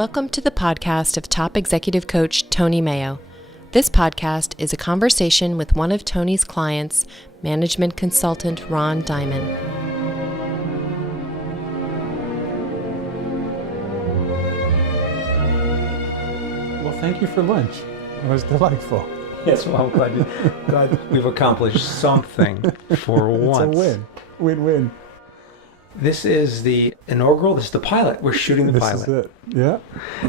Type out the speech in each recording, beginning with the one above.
Welcome to the podcast of top executive coach Tony Mayo. This podcast is a conversation with one of Tony's clients, management consultant Ron Dimon. Well, thank you for lunch. It was delightful. Yes, well, I'm glad we've accomplished something for once. It's a win. Win-win. This is the inaugural, this is the pilot. We're shooting the pilot. This is it, yeah.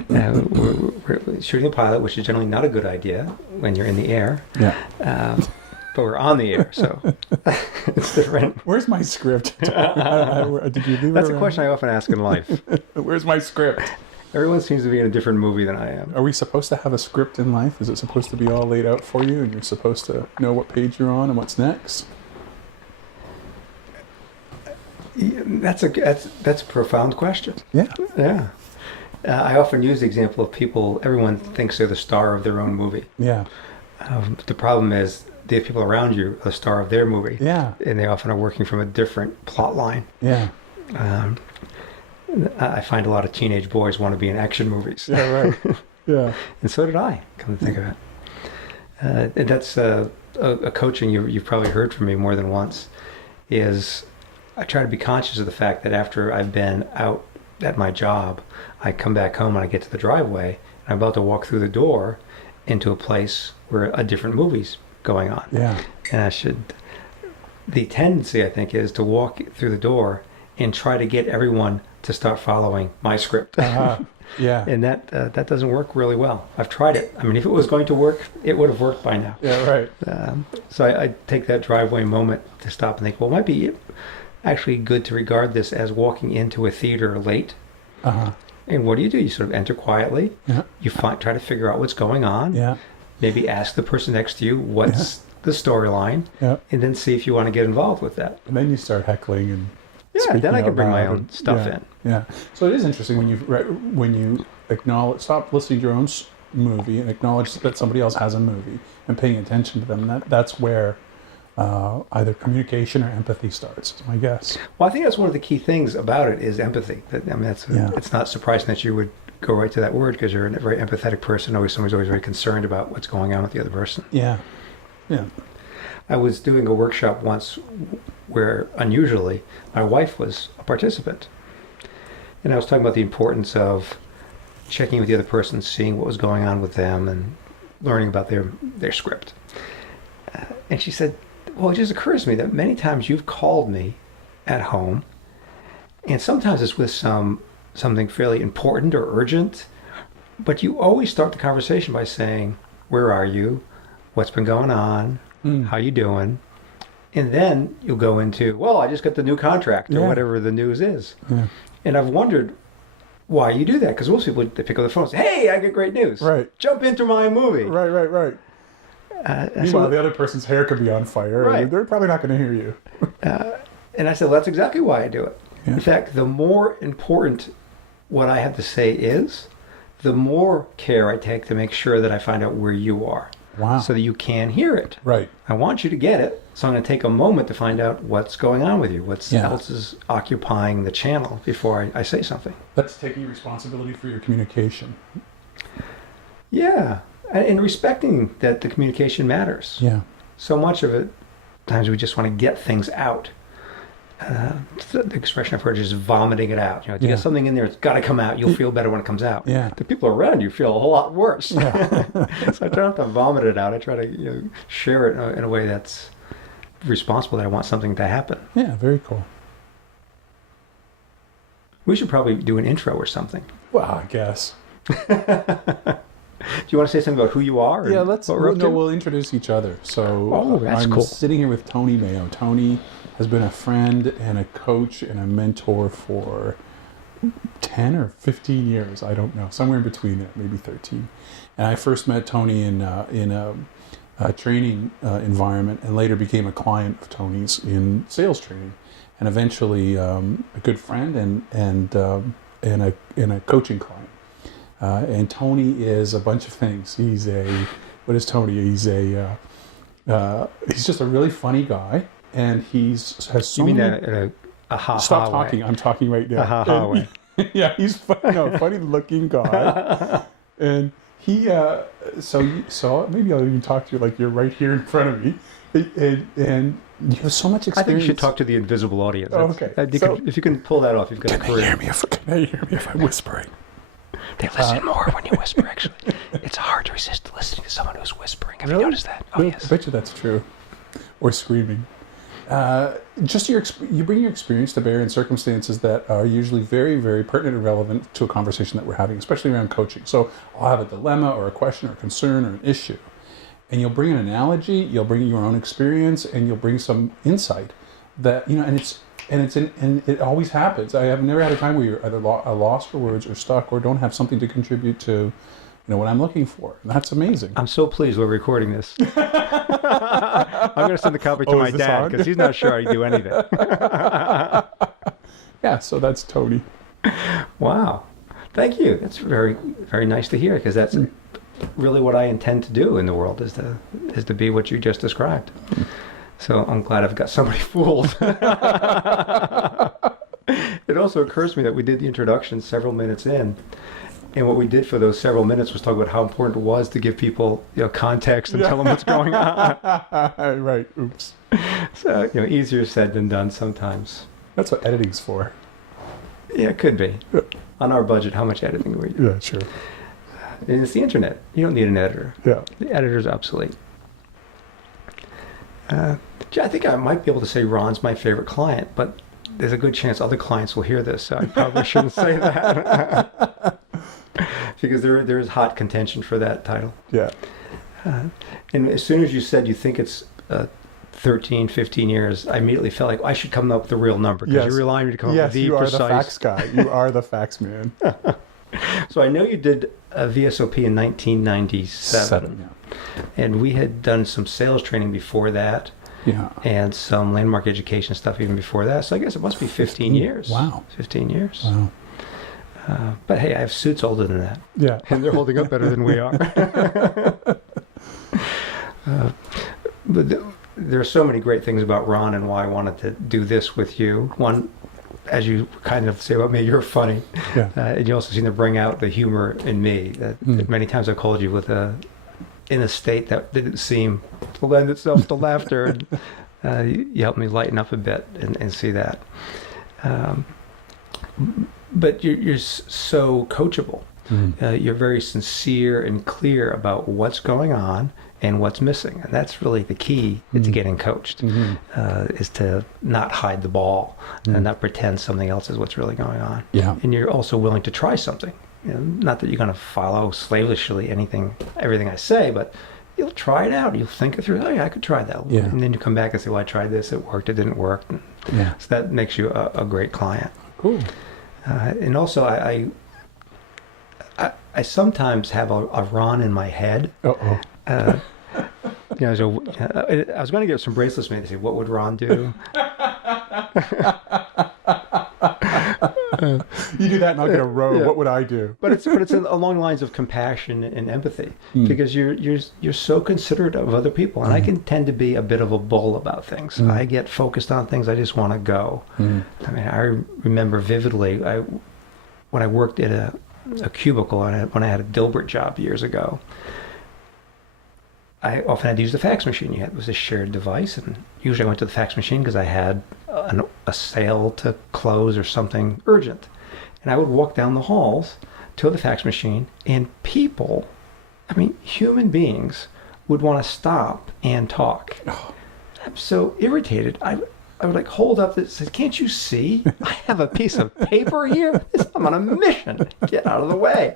We're shooting the pilot, which is generally not a good idea when you're in the air. Yeah. But we're on the air, so it's different. Where's my script? Did you leave That's it a question I often ask in life. Where's my script? Everyone seems to be in a different movie than I am. Are we supposed to have a script in life? Is it supposed to be all laid out for you and you're supposed to know what page you're on and what's next? That's a profound question. Yeah. Yeah. I often use the example of people, everyone thinks they're the star of their own movie. Yeah. The problem is the people around you are the star of their movie. Yeah. And they often are working from a different plot line. Yeah. I find a lot of teenage boys want to be in action movies. Yeah, right. Yeah. And so did I, come to think of it. And that's a coaching you've probably heard from me more than once, is I try to be conscious of the fact that after I've been out at my job, I come back home and I get to the driveway, and I'm about to walk through the door into a place where a different movie's going on. Yeah. And the tendency, I think, is to walk through the door and try to get everyone to start following my script. Yeah. And that doesn't work really well. I've tried it. I mean, if it was going to work, it would have worked by now. Yeah, right. So I take that driveway moment to stop and think, well, it might be actually good to regard this as walking into a theater late. And what do? You sort of enter quietly. Yeah. You try to figure out what's going on. Yeah. Maybe ask the person next to you what's the storyline. Yeah. And then see if you want to get involved with that. And then you start heckling and and then I can bring my own and, stuff in. Yeah. So it is interesting when you acknowledge, stop listening to your own movie and acknowledge that somebody else has a movie and paying attention to them. That's where either communication or empathy starts, is my guess. Well, I think that's one of the key things about it is empathy. It's not surprising that you would go right to that word because you're a very empathetic person. Somebody's always very concerned about what's going on with the other person. Yeah. Yeah. I was doing a workshop once where, unusually, my wife was a participant. And I was talking about the importance of checking with the other person, seeing what was going on with them, and learning about their script. And she said, well, it just occurs to me that many times you've called me at home, and sometimes it's with something fairly important or urgent, but you always start the conversation by saying, where are you? What's been going on? How you doing? And then you'll go into, well, I just got the new contract or whatever the news is. Yeah. And I've wondered why you do that, because most people, they pick up the phone and say, hey, I get great news. Right. Jump into my movie. Right. Meanwhile, the other person's hair could be on fire. Right. They're probably not going to hear you. And I said, well, that's exactly why I do it. Yeah. In fact, the more important what I have to say is, the more care I take to make sure that I find out where you are. Wow. So that you can hear it. Right. I want you to get it, so I'm going to take a moment to find out what's going on with you, what else is occupying the channel before I say something. That's taking responsibility for your communication. Yeah, and respecting that the communication matters. Yeah. So much of it, times we just want to get things out. The expression I've heard is vomiting it out. You got something in there, it's got to come out. You'll feel better when it comes out. Yeah. The people around you feel a whole lot worse. Yeah. So I try not to vomit it out. I try to share it in a way that's responsible, that I want something to happen. Yeah, very cool. We should probably do an intro or something. Well, I guess. Do you want to say something about who you are? Yeah, we'll introduce each other. So that's I'm cool. Sitting here with Tony Mayo. Tony has been a friend and a coach and a mentor for 10 or 15 years. I don't know, somewhere in between there, maybe 13. And I first met Tony in a training environment, and later became a client of Tony's in sales training, and eventually a good friend and a coaching client. And Tony is a bunch of things. What is Tony? He's just a really funny guy. And has so you mean many... a ha-ha Stop way. talking. I'm talking right now. A ha-ha way. Yeah, he's funny looking guy. And he, so maybe I'll even talk to you like you're right here in front of me. And you have so much experience. I think you should talk to the invisible audience. Oh, okay. If you can pull that off, you've got a career. Can they hear me if I'm whispering? They listen more when you whisper, actually. It's hard to resist listening to someone who's whispering. Have you noticed that? Oh, yes. I bet you that's true. Or screaming. Just you bring your experience to bear in circumstances that are usually very, very pertinent and relevant to a conversation that we're having, especially around coaching. So I'll have a dilemma or a question or a concern or an issue. And you'll bring an analogy, you'll bring your own experience, and you'll bring some insight that, and it always happens. I have never had a time where you're either lost for words or stuck or don't have something to contribute to, what I'm looking for. And that's amazing. I'm so pleased we're recording this. I'm going to send the copy to my dad because he's not sure I do anything. Yeah, so that's Tony. Wow. Thank you. That's very, very nice to hear because that's really what I intend to do in the world is to be what you just described. So I'm glad I've got somebody fooled. It also occurs to me that we did the introduction several minutes in. And what we did for those several minutes was talk about how important it was to give people, context and tell them what's going on. Right. Oops. So, easier said than done sometimes. That's what editing's for. Yeah, it could be. Yeah. On our budget, how much editing do we do? Yeah, sure. And it's the internet. You don't need an editor. Yeah. The editor's obsolete. I think I might be able to say Ron's my favorite client, but there's a good chance other clients will hear this, so I probably shouldn't say that. Because there is hot contention for that title. Yeah. And as soon as you said you think it's 13, 15 years, I immediately felt like I should come up with a real number because you're relying me to come up with the precise. Yes, you are the facts guy. You are the facts man. So I know you did a VSOP in 1997. Yeah. And we had done some sales training before that. Yeah. And some landmark education stuff even before that. So I guess it must be 15 years. Wow. 15 years. Wow. But hey, I have suits older than that. Yeah. And they're holding up better than we are. But there are so many great things about Ron and why I wanted to do this with you. One, as you kind of say about me, you're funny. Yeah. And you also seem to bring out the humor in me. That many times I've called you in a state that didn't seem to lend itself to laughter. And, you helped me lighten up a bit and see that. But you're so coachable. You're very sincere and clear about what's going on and what's missing. And that's really the key to getting coached, is to not hide the ball and not pretend something else is what's really going on. Yeah. And you're also willing to try something. Not that you're going to follow slavishly everything I say, but you'll try it out. You'll think it through. Oh, yeah, I could try that. Yeah. And then you come back and say, well, I tried this. It worked. It didn't work. Yeah. So that makes you a great client. Cool. And also, I sometimes have a Ron in my head. Uh-oh. So I was going to get some bracelets made to say, what would Ron do? You do that and I'll get a row. Yeah. What would I do? But it's along the lines of compassion and empathy, because you're so considerate of other people, and I can tend to be a bit of a bull about things. I get focused on things. I just want to go. I mean, I remember vividly when I worked at a cubicle when I had a Dilbert job years ago. I often had to use the fax machine. It was a shared device, and usually I went to the fax machine because I had a sale to close or something urgent. And I would walk down the halls to the fax machine, and people, human beings, would want to stop and talk. I'm so irritated. I would hold up and say, can't you see? I have a piece of paper here. I'm on a mission. Get out of the way.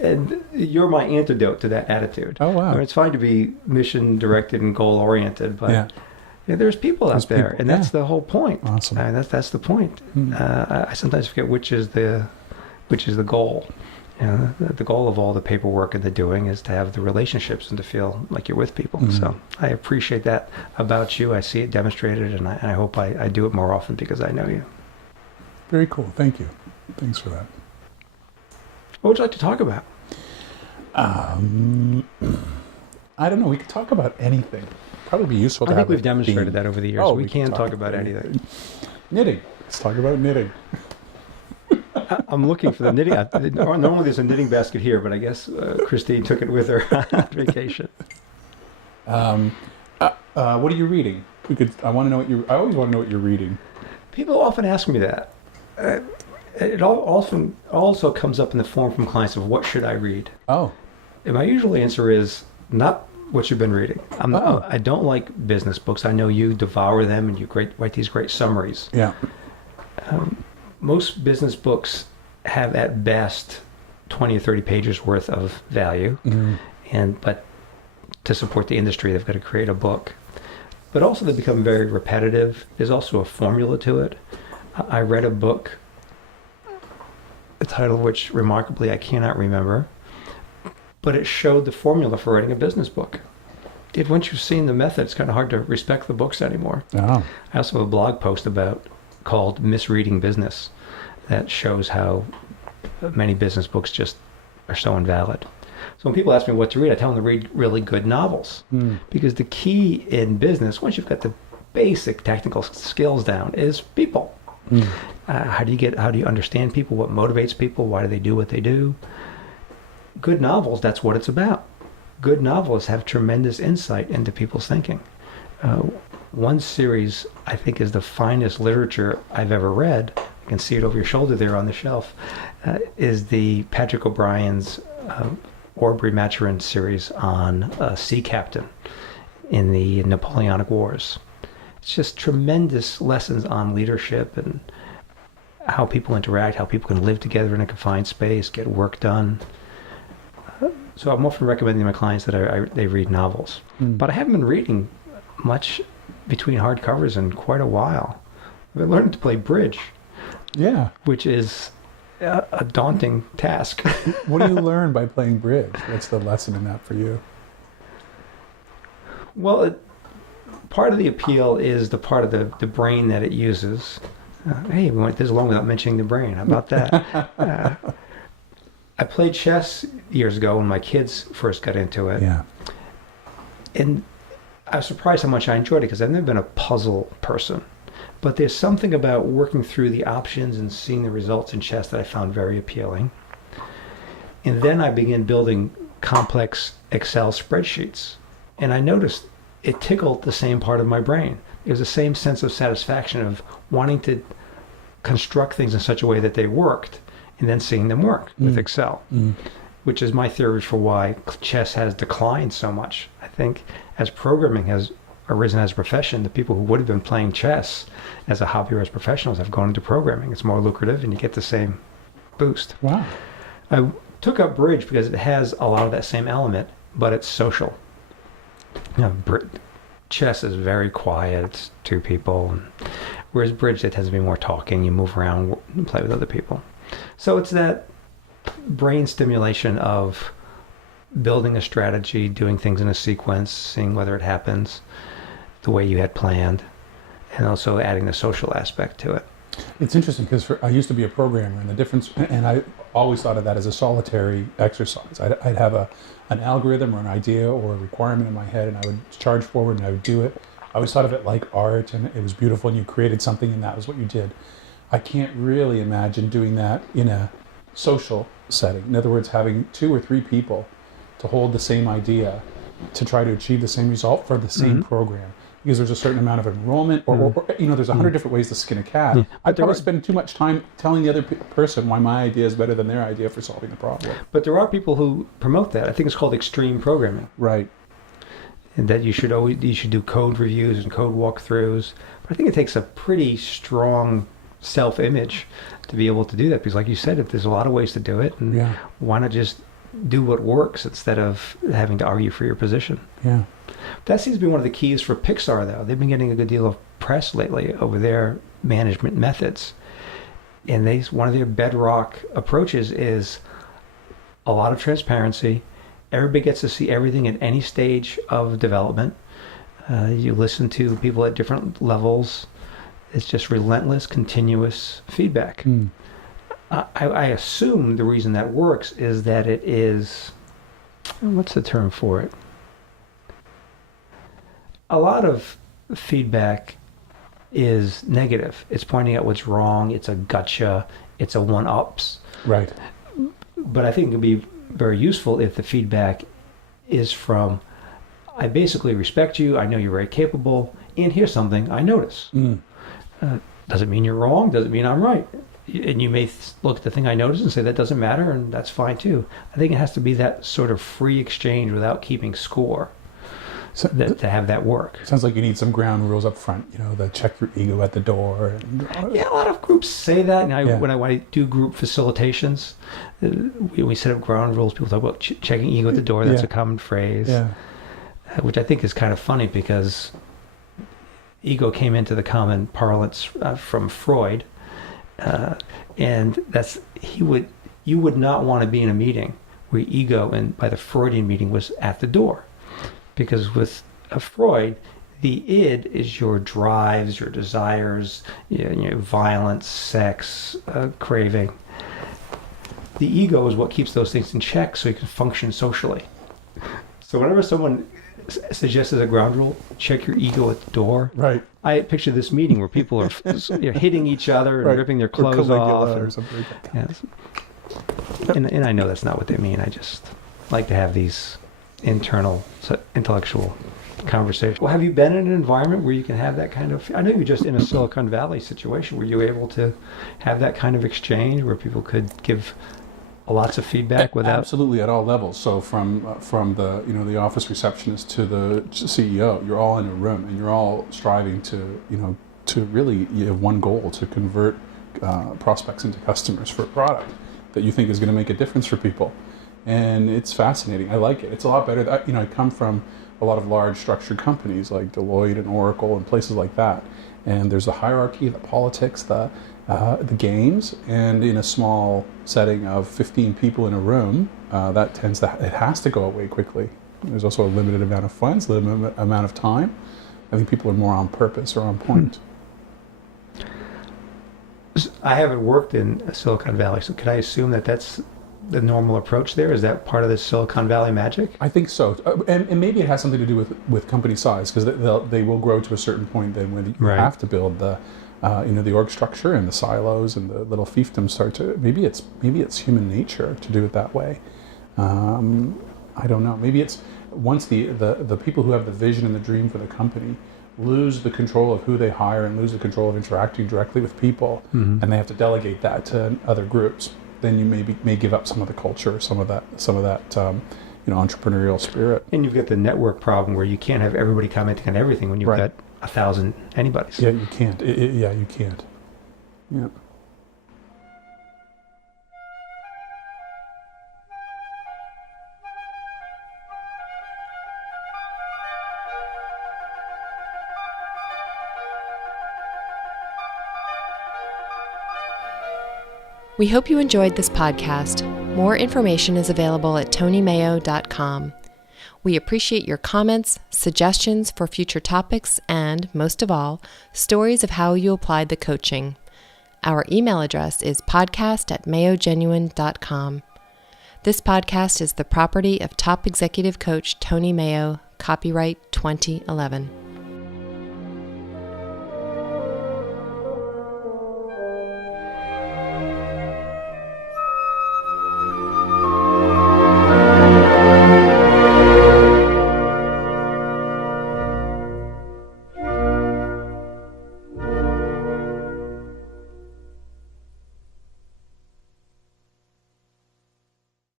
And you're my antidote to that attitude. Oh, wow. It's fine to be mission-directed and goal-oriented, but there's people out there, and that's the whole point. Awesome. That's the point. I sometimes forget which is the goal. The goal of all the paperwork and the doing is to have the relationships and to feel like you're with people. So I appreciate that about you. I see it demonstrated, and I hope I do it more often because I know you. Very cool. Thank you. Thanks for that. What would you like to talk about? I don't know. We could talk about anything. Probably be useful to have. I think we've demonstrated that over the years. We can talk about anything. Knitting. Let's talk about knitting. I'm looking for the knitting. Normally there's a knitting basket here, but I guess Christine took it with her on vacation. What are you reading? I want to know what I always want to know what you're reading. People often ask me that. It often also comes up in the form from clients of what should I read? Oh. And my usual answer is not what you've been reading. I don't like business books. I know you devour them and you write these great summaries. Yeah. Most business books have at best 20 or 30 pages worth of value. Mm-hmm. But to support the industry, they've got to create a book. But also they become very repetitive. There's also a formula to it. I read a book, the title of which remarkably I cannot remember, but it showed the formula for writing a business book. Once you've seen the method, it's kind of hard to respect the books anymore. Oh. I also have a blog post called Misreading Business that shows how many business books just are so invalid. So when people ask me what to read, I tell them to read really good novels. Because the key in business, once you've got the basic technical skills down, is people. How do you understand people? What motivates people? Why do they do what they do? Good novels, that's what it's about. Good novels have tremendous insight into people's thinking. One series I think is the finest literature I've ever read. You can see it over your shoulder there on the shelf. Is the Patrick O'Brien's Aubrey Maturin series on a sea captain in the Napoleonic Wars. It's just tremendous lessons on leadership and how people interact, how people can live together in a confined space, get work done. So I'm often recommending to my clients that they read novels. But I haven't been reading much between hardcovers in quite a while. I've been learning to play bridge. Yeah. Which is a daunting task. What do you learn by playing bridge? What's the lesson in that for you? Well, part of the appeal is the part of the brain that it uses. Hey, we went this long without mentioning the brain. How about that? I played chess years ago when my kids first got into it. Yeah. And I was surprised how much I enjoyed it because I've never been a puzzle person. But there's something about working through the options and seeing the results in chess that I found very appealing. And then I began building complex Excel spreadsheets. And I noticed it tickled the same part of my brain. It was the same sense of satisfaction of wanting to construct things in such a way that they worked and then seeing them work with Excel, which is my theory for why chess has declined so much. I think as programming has arisen as a profession, the people who would have been playing chess as a hobby or as professionals have gone into programming. It's more lucrative and you get the same boost. Wow. I took up bridge because it has a lot of that same element, but it's social. Chess is very quiet. It's two people, whereas bridge, it tends to be more talking. You move around and play with other people. So it's that brain stimulation of building a strategy, doing things in a sequence, seeing whether it happens the way you had planned, and also adding the social aspect to it. It's interesting because I used to be a programmer, and the difference, and I always thought of that as a solitary exercise. I'd have an algorithm or an idea or a requirement in my head, and I would charge forward and I would do it. I always thought of it like art, and it was beautiful, and you created something, and that was what you did. I can't really imagine doing that in a social setting. In other words, having 2 or 3 people to hold the same idea to try to achieve the same result for the same program. Because there's a certain amount of enrollment, or there's 100 different ways to skin a cat. I probably spend too much time telling the other person why my idea is better than their idea for solving the problem. But there are people who promote that. I think it's called extreme programming. Right. And that you should do code reviews and code walkthroughs. But I think it takes a pretty strong self-image to be able to do that, because like you said, if there's a lot of ways to do it, and why not just do what works instead of having to argue for your position? Yeah. That seems to be one of the keys for Pixar, though. They've been getting a good deal of press lately over their management methods. And one of their bedrock approaches is a lot of transparency. Everybody gets to see everything at any stage of development. You listen to people at different levels. It's just relentless, continuous feedback. I assume the reason that works is that it is, what's the term for it? A lot of feedback is negative. It's pointing out what's wrong. It's a gotcha. It's a one-ups. Right. But I think it would be very useful if the feedback is from, I basically respect you. I know you're very capable. And here's something I notice. Doesn't mean you're wrong. Doesn't mean I'm right. And you may look at the thing I noticed and say that doesn't matter, and that's fine too. I think it has to be that sort of free exchange without keeping score to have that work. Sounds like you need some ground rules up front, the check your ego at the door. Yeah, a lot of groups say that. And when I do group facilitations, we set up ground rules. People talk about checking ego at the door. That's a common phrase, which I think is kind of funny because ego came into the common parlance from Freud. And you would not want to be in a meeting where ego, and by the Freudian meeting, was at the door, because with Freud, the id is your drives, your desires, violence, sex, craving. The ego is what keeps those things in check, so you can function socially. So whenever someone suggests as a ground rule, check your ego at the door. Right. I picture this meeting where people are hitting each other and ripping their clothes off. Or something like that. Yes. And I know that's not what they mean. I just like to have these internal, intellectual conversations. Well, have you been in an environment where you can have that kind of... I know you're just in a Silicon Valley situation. Were you able to have that kind of exchange where people could give lots of feedback without... Absolutely, at all levels. So from the the office receptionist to the CEO, you're all in a room and you're all striving to really, you have one goal: to convert prospects into customers for a product that you think is going to make a difference for people. And it's fascinating. I like it. It's a lot better. I come from a lot of large structured companies like Deloitte and Oracle and places like that. And there's the hierarchy, the politics, the games, and in a small setting of 15 people in a room, it has to go away quickly. There's also a limited amount of funds, limited amount of time. I think people are more on purpose or on point. I haven't worked in Silicon Valley, so can I assume that that's the normal approach there? Is that part of the Silicon Valley magic? I think so, and maybe it has something to do with company size, because they will grow to a certain point. Then when you have to build the org structure and the silos and the little fiefdoms start to. Maybe it's human nature to do it that way. I don't know. Maybe it's once the people who have the vision and the dream for the company lose the control of who they hire and lose the control of interacting directly with people, and they have to delegate that to other groups. Then you may give up some of the culture, some of that entrepreneurial spirit. And you've got the network problem where you can't have everybody commenting on everything when you've got 1,000 anybody's. Yeah, you can't. You can't. Yeah. We hope you enjoyed this podcast. More information is available at tonymayo.com. We appreciate your comments, suggestions for future topics, and, most of all, stories of how you applied the coaching. Our email address is podcast@mayogenuine.com. This podcast is the property of top executive coach Tony Mayo, copyright 2011.